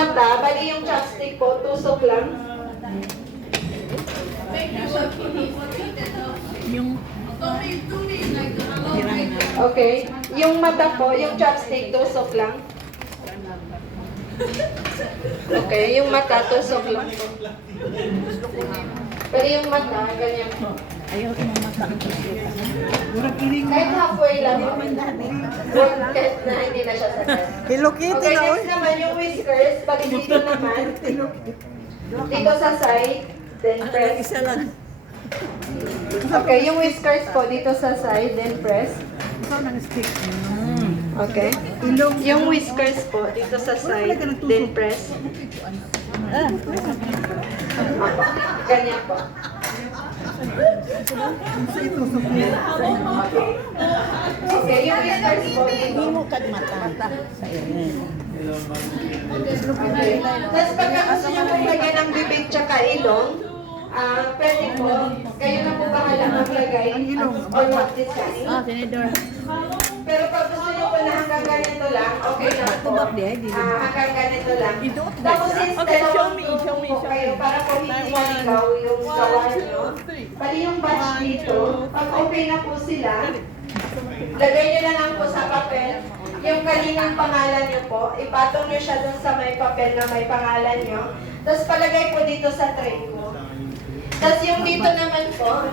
mata, bali yung chopstick po, tusok lang. Okay. Yung mata po, yung chopstick, tusok lang. Okay, yung mata, tusok lang po. Pero yung mata, ganyan po. Ayaw ko ng mata. Kahit halfway lang. Kahit na hindi na siya sakit. Hello Kitty Okay, na next naman yung whiskers. Bali dito naman. Dito sa side. Then press. Isa lang. Okay, yung whiskers po dito sa side. Then press. Ikaw ng stick. Okay. Yung whiskers po dito sa side. Then press. Ganyan po. Okay, yung whiskers po dito. Hindi mo kag mata. Okay. Tapos pagka gusto nyo pong lagyan ng bibig tsaka ilong, pwede po, kayo na po bahala maglagay or mag-design. Senador. Pero pag gusto nyo po na hanggang ganito lang, okay lang po. Hanggang ganito lang. Tapos instead of po kayo, para po hindi maligaw yung gawa nyo, bali yung batch dito, pag okay na po sila, lagay nyo na lang po sa papel yung kaninang pangalan nyo po, ipatong nyo siya dun sa may papel na may pangalan nyo, tapos palagay po dito sa tray ko. Tapos yung dito naman po,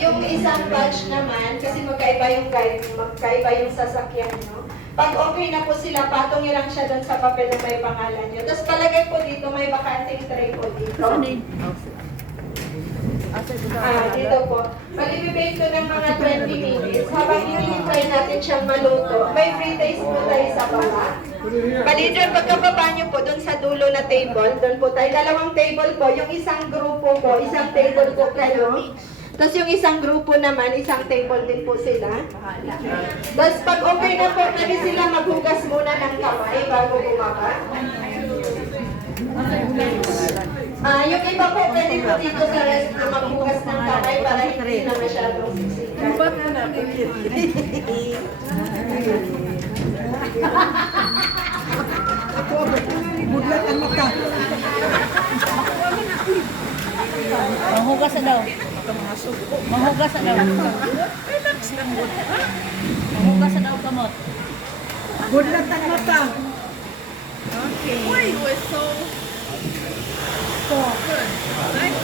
yung isang batch naman, kasi magkaiba yung guide, magkaiba yung sasakyan nyo. Pag okay na po sila, patong nyo lang siya dun sa papel na may pangalan nyo. Tapos palagay po dito, may bakanting tray po dito. Dito po. Malibibake ko ng mga 20 minutes. Habang hinihintay natin siyang maluto, may free taste po tayo sa baba. Bali dyan, pagkababa nyo po, dun sa dulo na table, dun po tayo. Dalawang table po, yung isang grupo po, isang table po kayo. Tapos yung isang grupo naman, isang table din po sila. Tapos pag okay na po, pwede sila maghugas muna ng kamay bago bumaba. Yung iba po, pwede po dito sa rest na maghugas ng kamay para hindi na masyadong siksikan. Budlat ang mata. Mahugas na daw. Mahugas na daw. Mahugas na daw kamot. Budlat ang mata. Okay. Wait, it was so good. Right?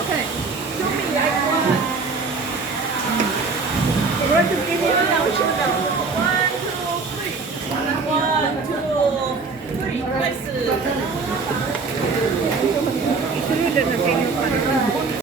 Okay. Show me like what? Where to get it now? Show them. 1, 2, 3. 1, 2, 3. Places. Ito rin na kayo.